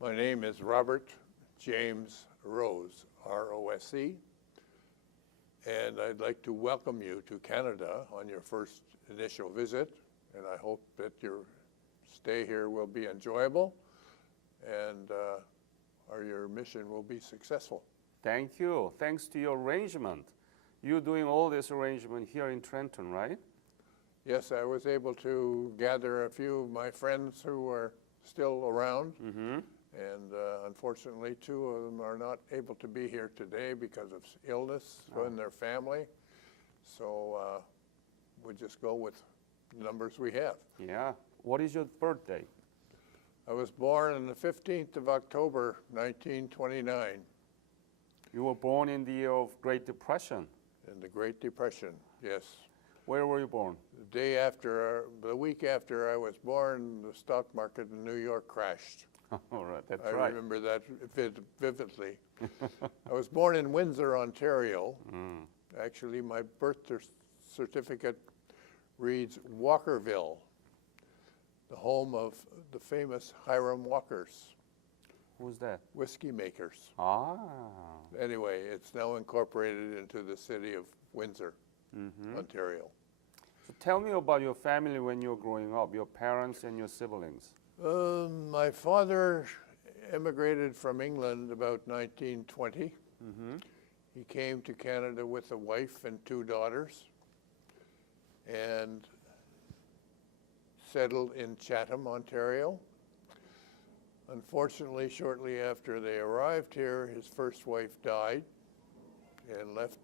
My name is Robert James Rose, R-O-S-E, and I'd like to welcome you to Canada on your first initial visit, and I hope that your stay here will be enjoyable and your mission will be successful. Thank you. Thanks to your arrangement. You're doing all this arrangement here in Trenton, right? Yes, I was able to gather a few of my friends who are still around, and unfortunately, two of them are not able to be here today because of illness in their family. So we just go with the numbers we have. Yeah. What is your birthday? I was born on the 15th of October, 1929. You were born in the year of Great Depression. In the Great Depression, yes. Where were you born? The week after I was born, the stock market in New York crashed. All right, that's I right. remember that vividly. I was born in Windsor, Ontario. Actually, my birth certificate reads Walkerville, the home of the famous Hiram Walkers. Who's that? Whiskey makers. Ah. Anyway, it's now incorporated into the city of Windsor, Ontario. So tell me about your family when you were growing up, your parents and your siblings. My father immigrated from England about 1920. He came to Canada with a wife and two daughters and settled in Chatham, Ontario. Unfortunately, shortly after they arrived here, his first wife died and left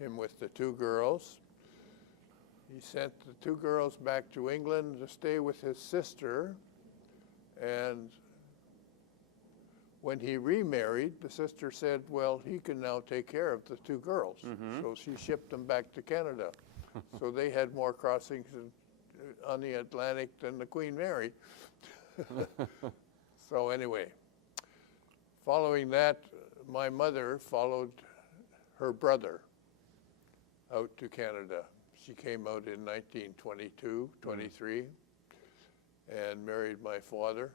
him with the two girls. He sent the two girls back to England to stay with his sister, and when he remarried, the sister said, well, he can now take care of the two girls. So she shipped them back to Canada. So they had more crossings on the Atlantic than the Queen Mary. So anyway, following that, my mother followed her brother out to Canada. She came out in 1922, 23, and married my father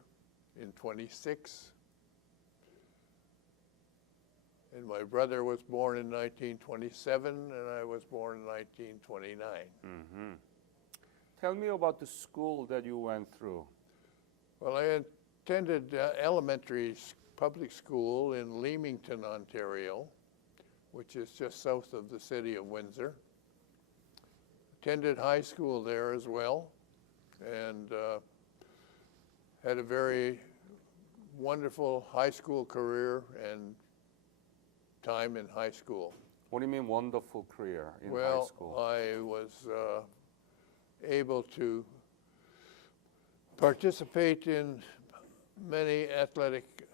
in 26. And my brother was born in 1927, and I was born in 1929. Tell me about the school that you went through. Well, I attended elementary public school in Leamington, Ontario, which is just south of the city of Windsor. Attended high school there as well, and had a very wonderful high school career and time in high school. What do you mean wonderful career in high school? Well, I was able to participate in many athletic,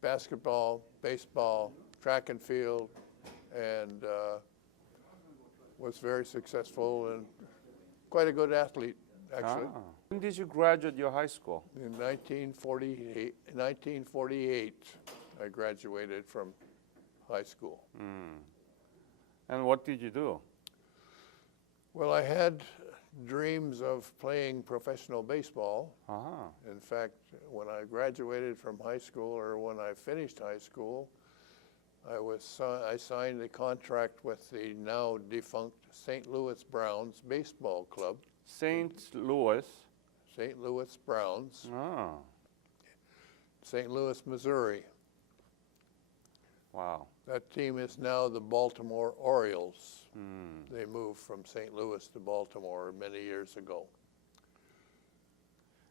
basketball, baseball, track and field, and was very successful and quite a good athlete, actually. When did you graduate your high school? In 1948, I graduated from high school. And what did you do? Well, I had dreams of playing professional baseball. In fact, when I graduated from high school, or when I finished high school, I signed a contract with the now defunct St. Louis Browns baseball club. St. Louis? St. Louis Browns. St. Louis, Missouri. Wow. That team is now the Baltimore Orioles. They moved from St. Louis to Baltimore many years ago.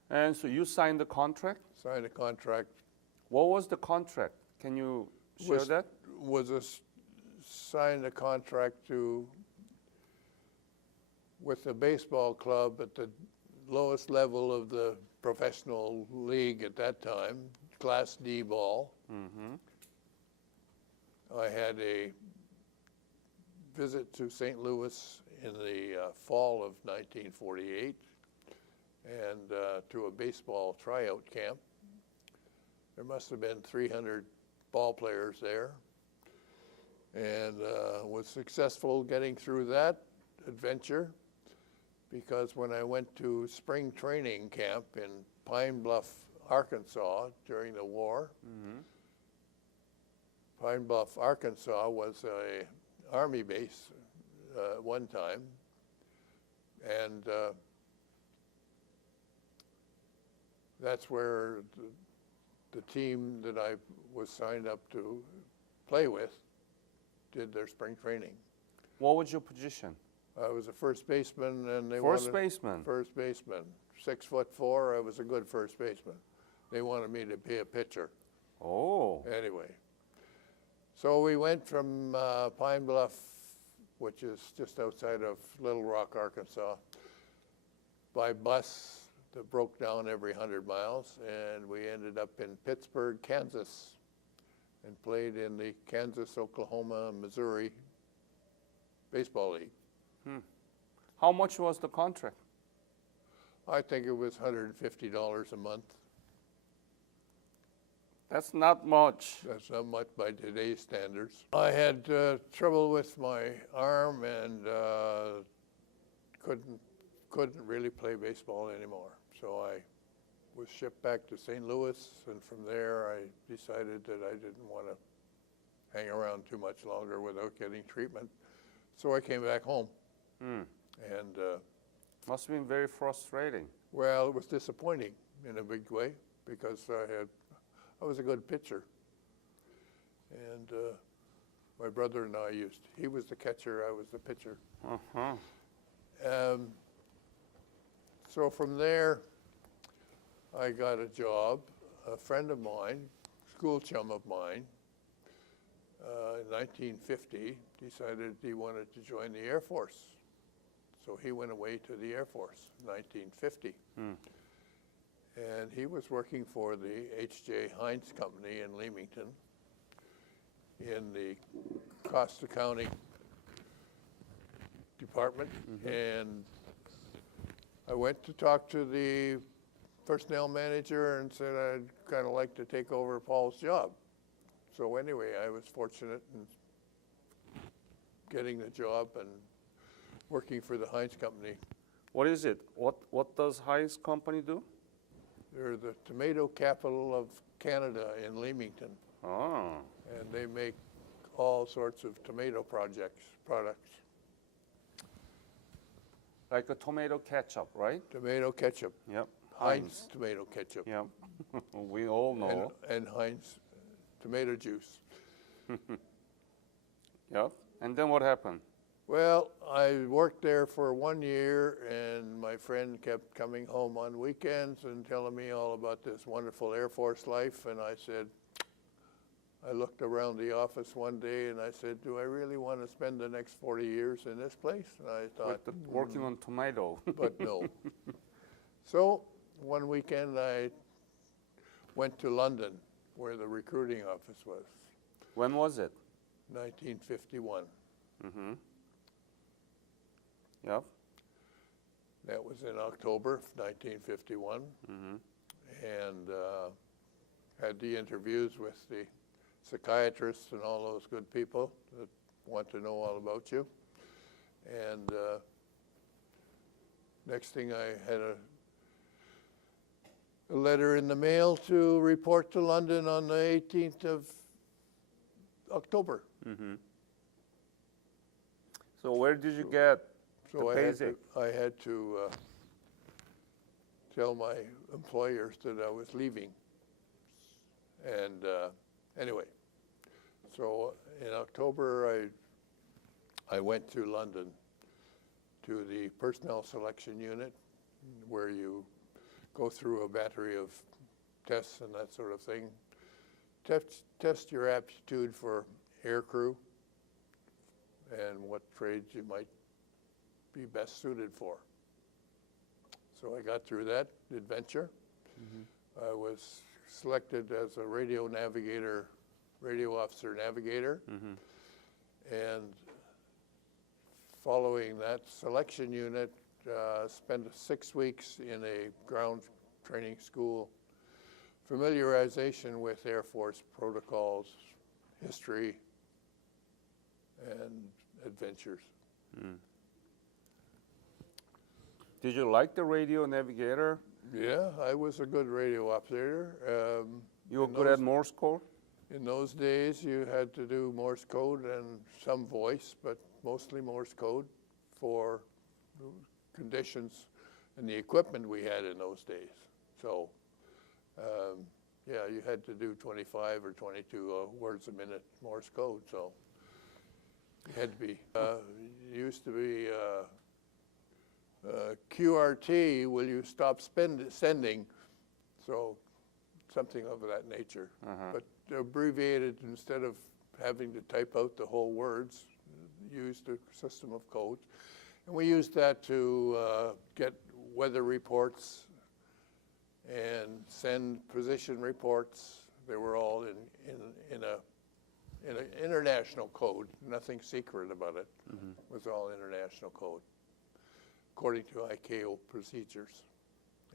And so you signed the contract? Signed a contract. What was the contract? Can you share that? Signed a contract with the baseball club at the lowest level of the professional league at that time, Class D ball. I had a visit to St. Louis in the fall of 1948 and to a baseball tryout camp. There must have been 300 ball players there, and was successful getting through that adventure, because when I went to spring training camp in Pine Bluff, Arkansas during the war. Pine Bluff, Arkansas was a Army base at one time, and that's where the team that I was signed up to play with did their spring training. What was your position? I was a first baseman, and they First wanted baseman. first baseman. 6'4", I was a good first baseman. They wanted me to be a pitcher. Oh. Anyway, so we went from Pine Bluff, which is just outside of Little Rock, Arkansas, by bus that broke down every 100 miles, and we ended up in Pittsburgh, Kansas, and played in the Kansas, Oklahoma, Missouri Baseball League. How much was the contract? I think it was $150 a month. That's not much. That's not much by today's standards. I had trouble with my arm and couldn't really play baseball anymore. So I was shipped back to St. Louis, and from there I decided that I didn't want to hang around too much longer without getting treatment. So I came back home. And Must have been very frustrating. well, it was disappointing in a big way because I was a good pitcher. And my brother and I he was the catcher, I was the pitcher. So from there, I got a job. A friend of mine, school chum of mine, in 1950, decided he wanted to join the Air Force. So he went away to the Air Force in 1950. And he was working for the H.J. Heinz Company in Leamington in the cost accounting department. And I went to talk to the personnel manager and said I'd kind of like to take over Paul's job. So anyway, I was fortunate in getting the job and working for the Heinz Company. What is it? What does Heinz Company do? They're the tomato capital of Canada in Leamington. Oh. And they make all sorts of tomato products. Like a tomato ketchup, right? Tomato ketchup. Yep. Heinz tomato ketchup. Yep. We all know. And Heinz tomato juice. Yep. And then what happened? Well, I worked there for 1 year, and my friend kept coming home on weekends and telling me all about this wonderful Air Force life. And I said, I looked around the office one day and I said, do I really want to spend the next 40 years in this place? And I thought, Working on tomato. but no. So one weekend I went to London, where the recruiting office was. When was it? 1951. Yep. That was in October of 1951. And had the interviews with the psychiatrists and all those good people that want to know all about you. And next thing I had a letter in the mail to report to London on the 18th of October. So where did you get So the basic? I had to tell my employers that I was leaving. And anyway, so in October I went to London to the personnel selection unit, where you go through a battery of tests and that sort of thing. Test your aptitude for air crew and what trades you might be best suited for. So I got through that adventure. I was selected as a radio officer navigator. And following that selection unit, spent 6 weeks in a ground training school, familiarization with Air Force protocols, history, and adventures. Did you like the radio navigator Yeah, I was a good radio operator. You were in good at Morse code? In those days, you had to do Morse code and some voice, but mostly Morse code for conditions and the equipment we had in those days. So, yeah, you had to do 25 or 22 words a minute Morse code. So, it had to be. Used to be QRT. Will you stop sending? So, something of that nature. But abbreviated, instead of having to type out the whole words, used a system of codes. And we used that to get weather reports and send position reports. They were all in an international code, nothing secret about it. It was all international code, according to ICAO procedures.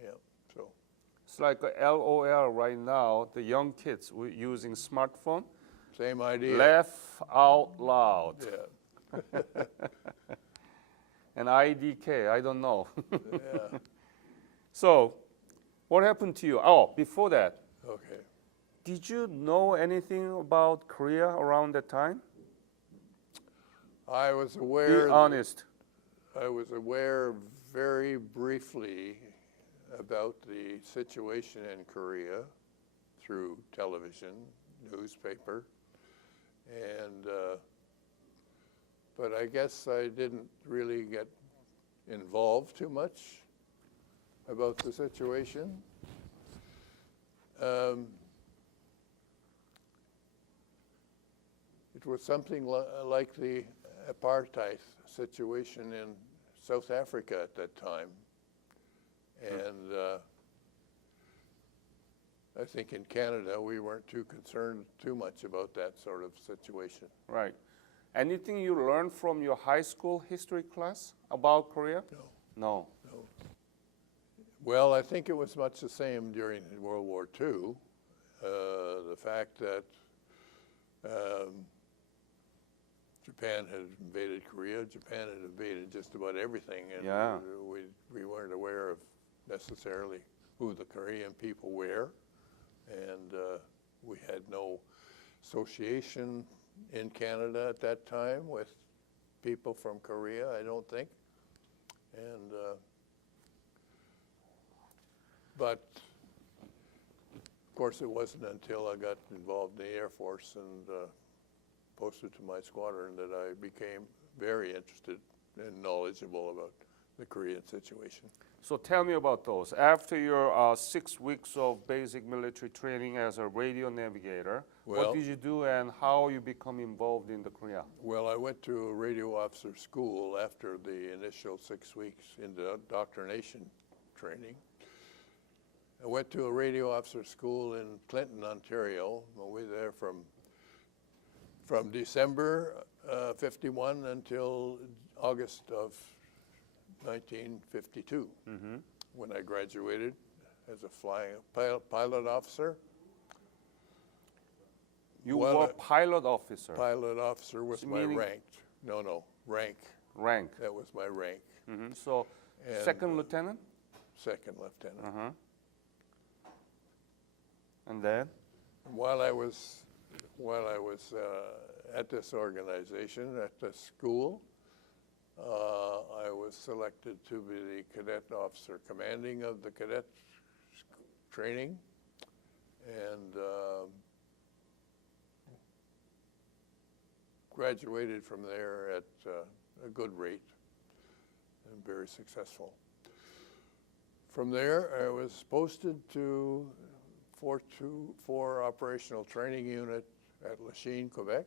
Yeah, so. It's like a LOL right now, the young kids using smartphone. Same idea. Laugh out loud. Yeah. And IDK, I don't know. Yeah. So, what happened to you? Oh, before that, Okay. did you know anything about Korea around that time? I was aware. Be honest. I was aware very briefly about the situation in Korea through television, newspaper, and but I guess I didn't really get involved too much about the situation. It was something like the apartheid situation in South Africa at that time. And I think in Canada, we weren't too concerned too much about that sort of situation. Right. Anything you learned from your high school history class about Korea? No. No. No. Well, I think it was much the same during World War II. The fact that Japan had invaded Korea, Japan had invaded just about everything, and Yeah. we weren't aware of necessarily who the Korean people were, and we had no association in Canada at that time with people from Korea, I don't think. And but of course it wasn't until I got involved in the Air Force and posted to my squadron that I became very interested and knowledgeable about the Korean situation. So tell me about those. After your 6 weeks of basic military training as a radio navigator, Well- what did you do and how you become involved in the Korea? Well, I went to a radio officer school after the initial 6 weeks indoctrination training. I went to a radio officer school in Clinton, Ontario. I was there from December 51 until August of 1952, when I graduated as a flying pilot officer. You Well, were pilot officer. Pilot officer was my Meaning- rank. No, rank. Rank. That was my rank. So And, second lieutenant? Second lieutenant. And then? While I was at this organization, at this school, I was selected to be the cadet officer commanding of the cadet training, and graduated from there at a good rate and very successful. From there, I was posted to 424 Operational Training Unit at Lachine, Quebec,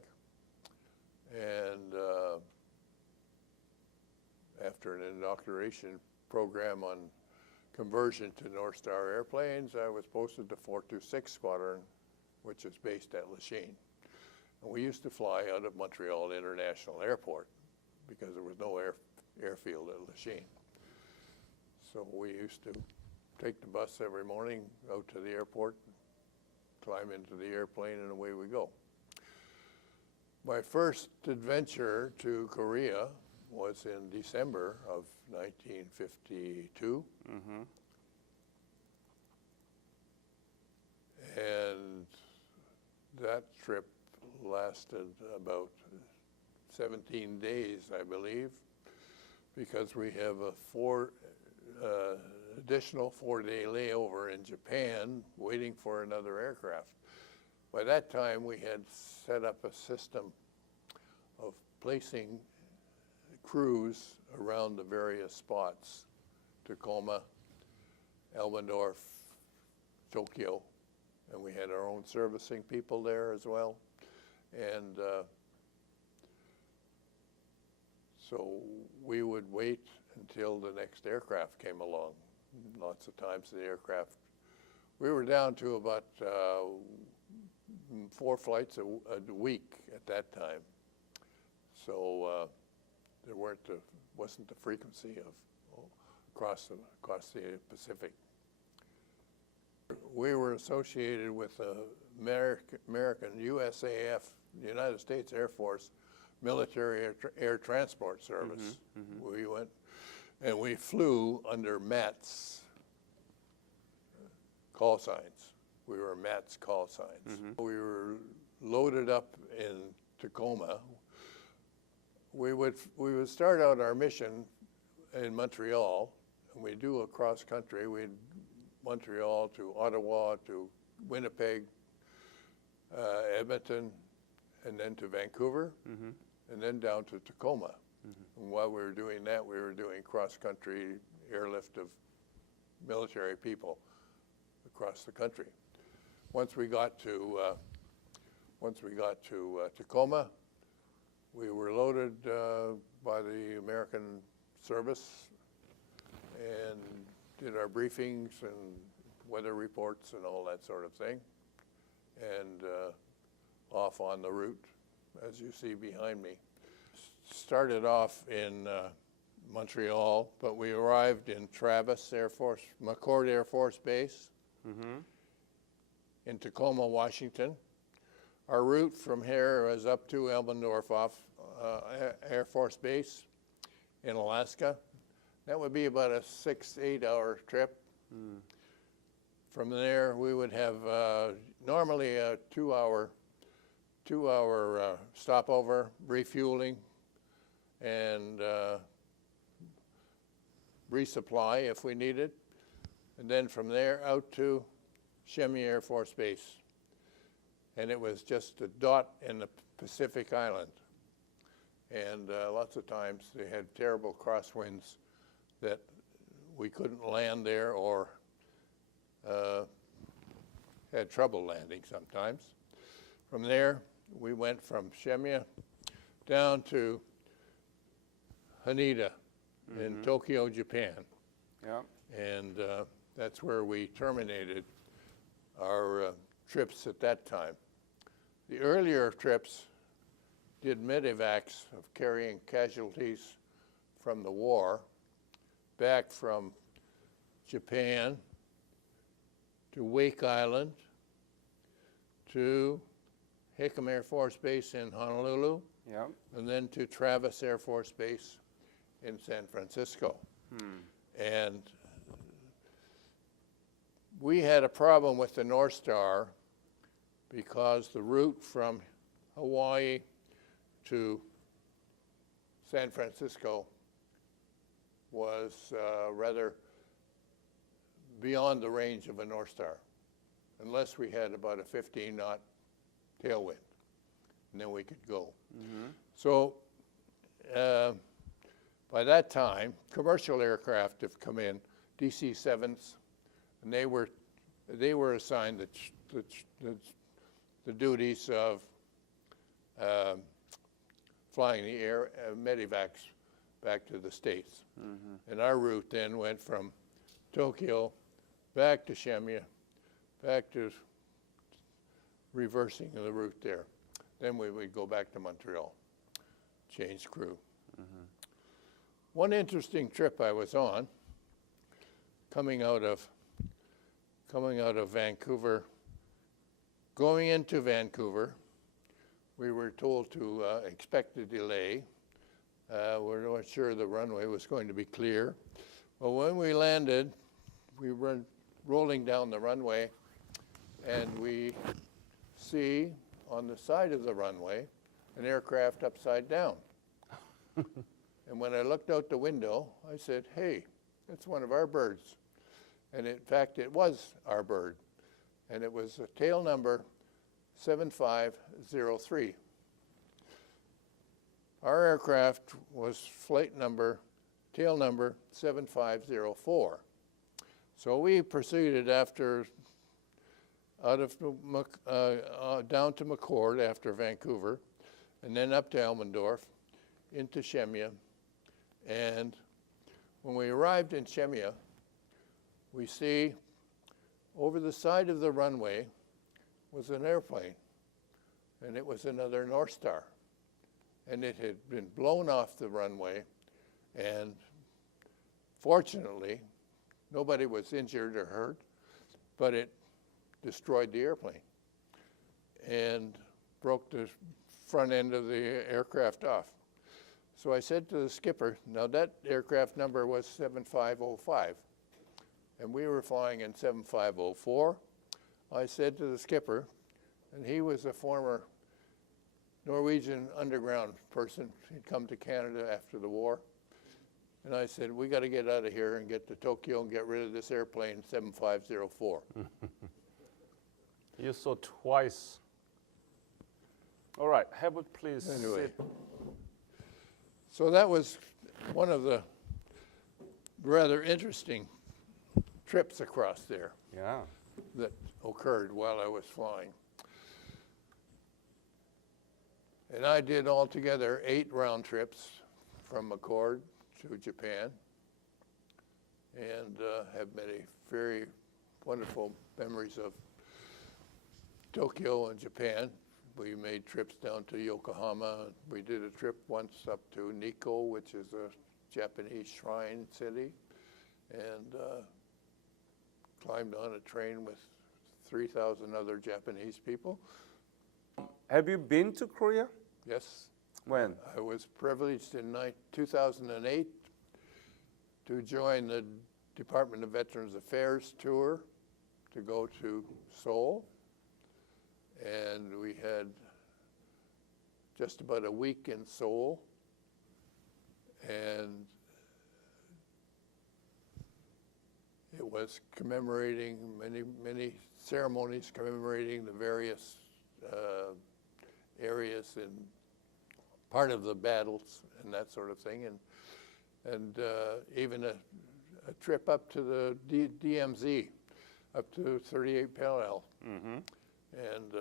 and after an indoctrination program on conversion to North Star airplanes, I was posted to 426 Squadron, which is based at Lachine. And we used to fly out of Montreal International Airport because there was no airfield at Lachine. So we used to take the bus every morning out to the airport, climb into the airplane, and away we go. My first adventure to Korea was in December of 1952. trip lasted about 17 days, I believe, because we have a additional 4-day layover in Japan waiting for another aircraft. By that time, we had set up a system of placing crews around the various spots: Tacoma, Elmendorf, Tokyo, and we had our own servicing people there as well. And so we would wait until the next aircraft came along. Lots of times the aircraft, we were down to about 4 flights a week at that time. So there wasn't the frequency of across the Pacific. We were associated with the American USAF, United States Air Force, Military Air Transport Service. We went and we flew under MATS call signs. We were MATS call signs. We were loaded up in Tacoma. We would start out our mission in Montreal, and we'd do a cross country. We'd Montreal to Ottawa to Winnipeg, Edmonton, and then to Vancouver, and then down to Tacoma. And while we were doing that, we were doing cross-country airlift of military people across the country. Once we got to Tacoma, we were loaded by the American service and did our briefings and weather reports and all that sort of thing, and off on the route, as you see behind me. Started off in Montreal, but we arrived in Travis McChord Air Force Base in Tacoma, Washington. Our route from here was up to Elmendorf Air Force Base in Alaska. That would be about a 6-8 hour trip. From there, we would have normally a 2-hour stopover, refueling, and resupply if we needed. And then from there out to Chemie Air Force Base. And it was just a dot in the Pacific Island. And lots of times they had terrible crosswinds that we couldn't land there, or had trouble landing sometimes. From there, we went from Chemie down to Haneda in Tokyo, Japan. And that's where we terminated our trips at that time. The earlier trips did medevacs of carrying casualties from the war back from Japan to Wake Island to Hickam Air Force Base in Honolulu, and then to Travis Air Force Base in San Francisco. And we had a problem with the North Star because the route from Hawaii to San Francisco was rather beyond the range of a North Star, unless we had about a 15-knot tailwind, and then we could go. So by that time, commercial aircraft have come in, DC-7s, and they were assigned the duties of flying the air medevacs back to the States. And our route then went from Tokyo back to Chemie, back to reversing the route there. Then we would go back to Montreal, change crew. One interesting trip I was on, coming out of Vancouver, going into Vancouver, we were told to expect a delay. We're not sure the runway was going to be clear. But when we landed, we were rolling down the runway, and we see on the side of the runway an aircraft upside down. And when I looked out the window, I said, hey, that's one of our birds. And in fact, it was our bird. And it was a tail number 7503. Our aircraft was tail number 7504. So we proceeded down to McCord after Vancouver, and then up to Elmendorf, into Shemya. And when we arrived in Shemya, we see over the side of the runway was an airplane, and it was another North Star. And it had been blown off the runway, and fortunately, nobody was injured or hurt, but it destroyed the airplane and broke the front end of the aircraft off. So I said to the skipper, now that aircraft number was 7505, and we were flying in 7504. I said to the skipper, and he was a former Norwegian underground person. He'd come to Canada after the war. And I said, we got to get out of here and get to Tokyo and get rid of this airplane 7504. You saw twice. All right, have it please Anyway. sit. So that was one of the rather interesting trips across there Yeah. that occurred while I was flying. And I did altogether 8 round trips from McCord to Japan, and have many very wonderful memories of Tokyo and Japan. We made trips down to Yokohama. We did a trip once up to Nikko, which is a Japanese shrine city, and climbed on a train with 3,000 other Japanese people. Have you been to Korea? Yes. When? I was privileged in 2008 to join the Department of Veterans Affairs tour to go to Seoul. And we had just about a week in Seoul. And it was commemorating many ceremonies commemorating the various areas in part of the battles and that sort of thing, and even a trip up to the DMZ, up to 38 Parallel, and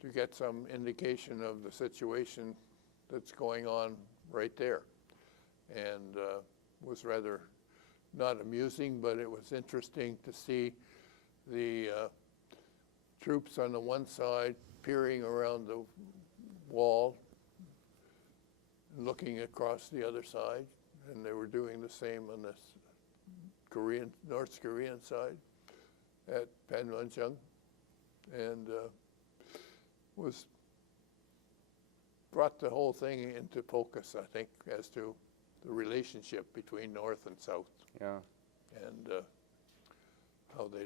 to get some indication of the situation that's going on right there, and was rather not amusing, but it was interesting to see the troops on the one side peering around the wall, looking across the other side, and they were doing the same on the North Korean side at Panmunjom, and brought the whole thing into focus, I think, as to the relationship between North and South. Yeah. And how they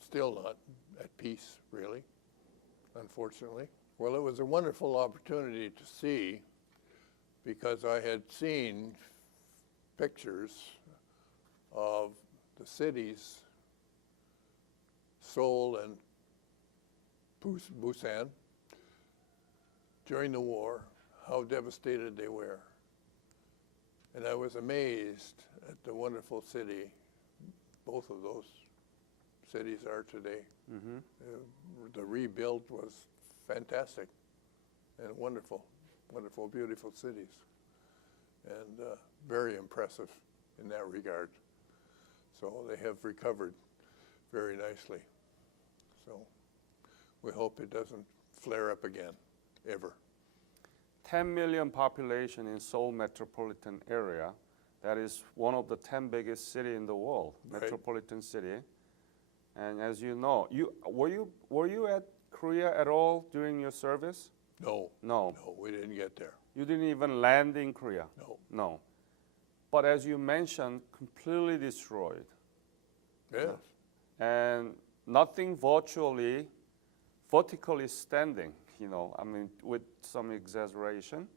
still not at peace, really, unfortunately. Well, it was a wonderful opportunity to see, because I had seen pictures of the cities, Seoul and Busan, during the war, how devastated they were. And I was amazed at the wonderful city both of those cities are today. The rebuild was fantastic and wonderful, wonderful, beautiful cities, and very impressive in that regard. So they have recovered very nicely. So we hope it doesn't flare up again, ever. 10 million population in Seoul metropolitan area. That is one of the 10 biggest city in the world, Right. metropolitan city. And as you know, were you at Korea at all during your service? No, No. no, we didn't get there. You didn't even land in Korea? No. No. But as you mentioned, completely destroyed. Yes, And nothing virtually vertically standing, I mean, with some exaggeration.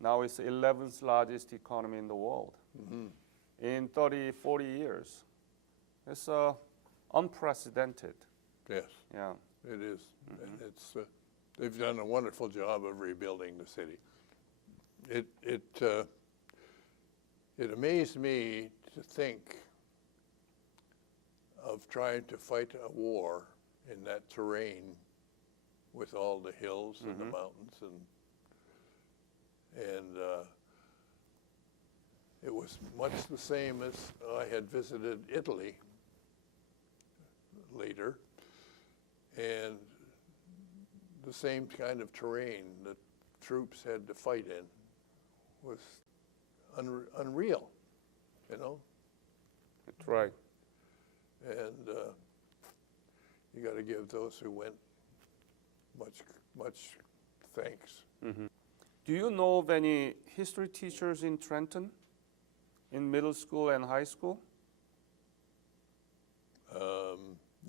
Now it's the 11th largest economy in the world. In 30, 40 years. It's unprecedented. Yes, Yeah. it is. And it's, they've done a wonderful job of rebuilding the city. It amazed me to think of trying to fight a war in that terrain with all the hills and the mountains, and it was much the same as I had visited Italy later, and the same kind of terrain that troops had to fight in was unreal, That's right. And you got to give those who went much thanks. Do you know of any history teachers in Trenton, in middle school and high school?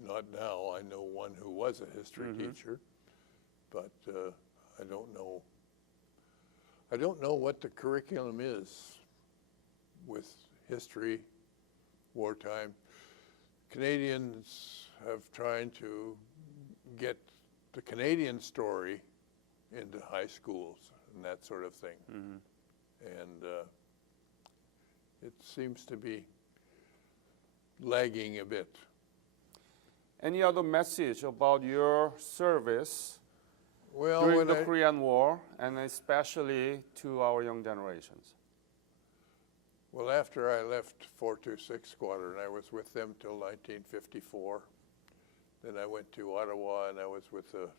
Not now. I know one who was a history teacher, but I don't know. I don't know what the curriculum is with history, wartime. Canadians have tried to get the Canadian story into high schools and that sort of thing. And it seems to be lagging a bit. Any other message about your service Well, during when the Korean War, and especially to our young generations? Well, after I left 426 Squadron, I was with them till 1954. Then I went to Ottawa and I was with the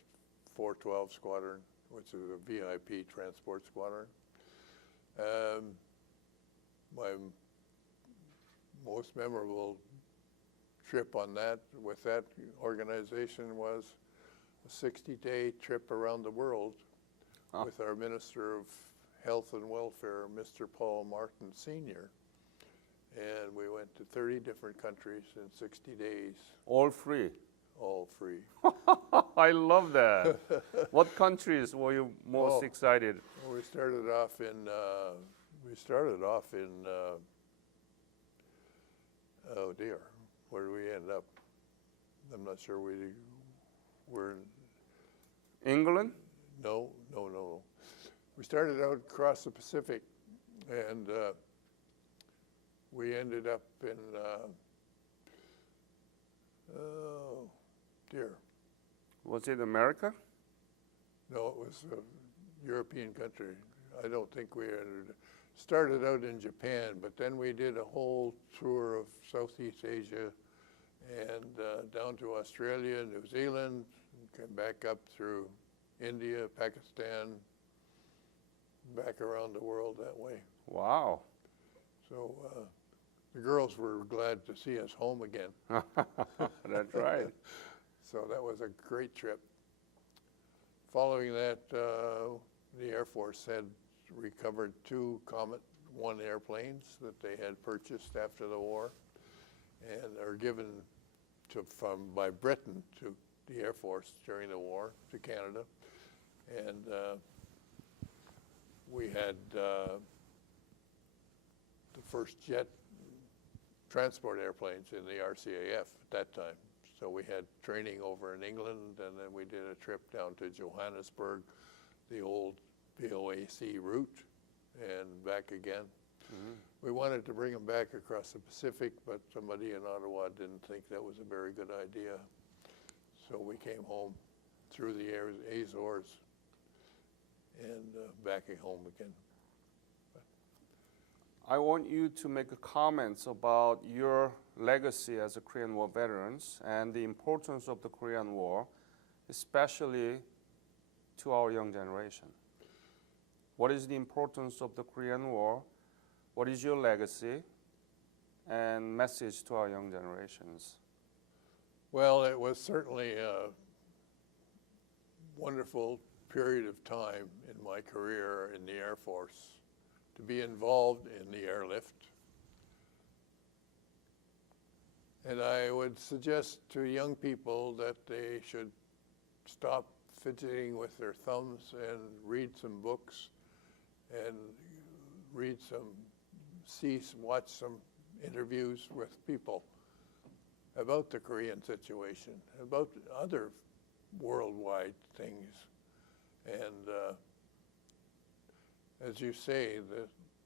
412 Squadron, which is a VIP transport squadron. My most memorable trip on that, with that organization, was a 60-day trip around the world with our Minister of Health and Welfare, Mr. Paul Martin Sr. And we went to 30 different countries in 60 days. All free. All free. I love that. What countries were you most excited? Well, we started off in oh dear, where did we end up? I'm not sure. We were in England? No. We started out across the Pacific, and we ended up in, oh dear. Was it America? No, it was a European country. I don't think we started out in Japan, but then we did a whole tour of Southeast Asia and down to Australia, New Zealand, and came back up through India, Pakistan, back around the world that way. Wow. So the girls were glad to see us home again. That's right. So that was a great trip. Following that, the Air Force had recovered 2 Comet 1 airplanes that they had purchased after the war and are given by Britain to the Air Force during the war to Canada. And we had the first jet transport airplanes in the RCAF at that time. So we had training over in England, and then we did a trip down to Johannesburg, the old POAC route, and back again. We wanted to bring them back across the Pacific, but somebody in Ottawa didn't think that was a very good idea. So we came home through the Azores and back home again. I want you to make comments about your legacy as a Korean War veterans and the importance of the Korean War, especially to our young generation. What is the importance of the Korean War? What is your legacy and message to our young generations? Well, it was certainly a wonderful period of time in my career in the Air Force to be involved in the airlift. And I would suggest to young people that they should stop fidgeting with their thumbs and read some books and watch some interviews with people about the Korean situation, about other worldwide things. And as you say,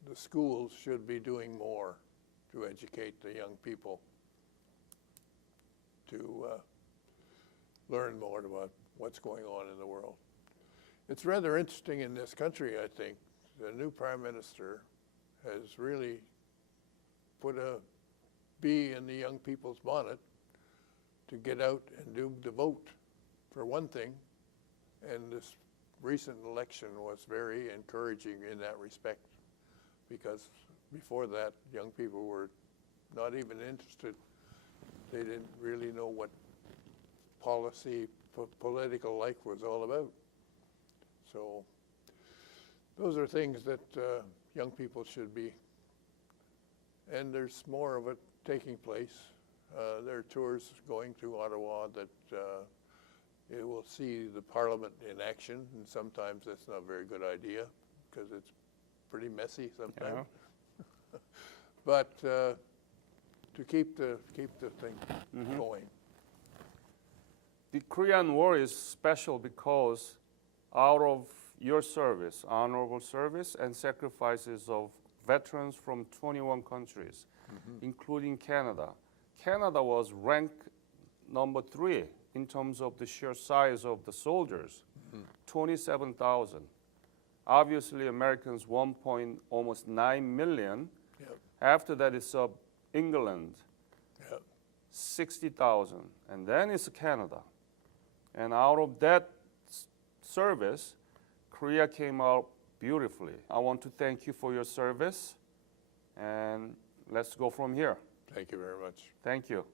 the schools should be doing more to educate the young people to learn more about what's going on in the world. It's rather interesting in this country, I think. The new Prime Minister has really put a bee in the young people's bonnet to get out and do the vote, for one thing. And this recent election was very encouraging in that respect, because before that, young people were not even interested. They didn't really know what political life was all about. So those are things that young people should be, and there's more of it taking place. There are tours going to Ottawa that it will see the Parliament in action, and sometimes that's not a very good idea because it's pretty messy sometimes. Yeah. But to keep the thing going. The Korean War is special because out of your service, honorable service, and sacrifices of veterans from 21 countries, including Canada. Canada was ranked number 3 in terms of the sheer size of the soldiers, 27,000. Obviously, Americans, almost 9 million. Yep. After that, it's England, Yep. 60,000. And then it's Canada. And out of that service, Korea came out beautifully. I want to thank you for your service. And let's go from here. Thank you very much. Thank you.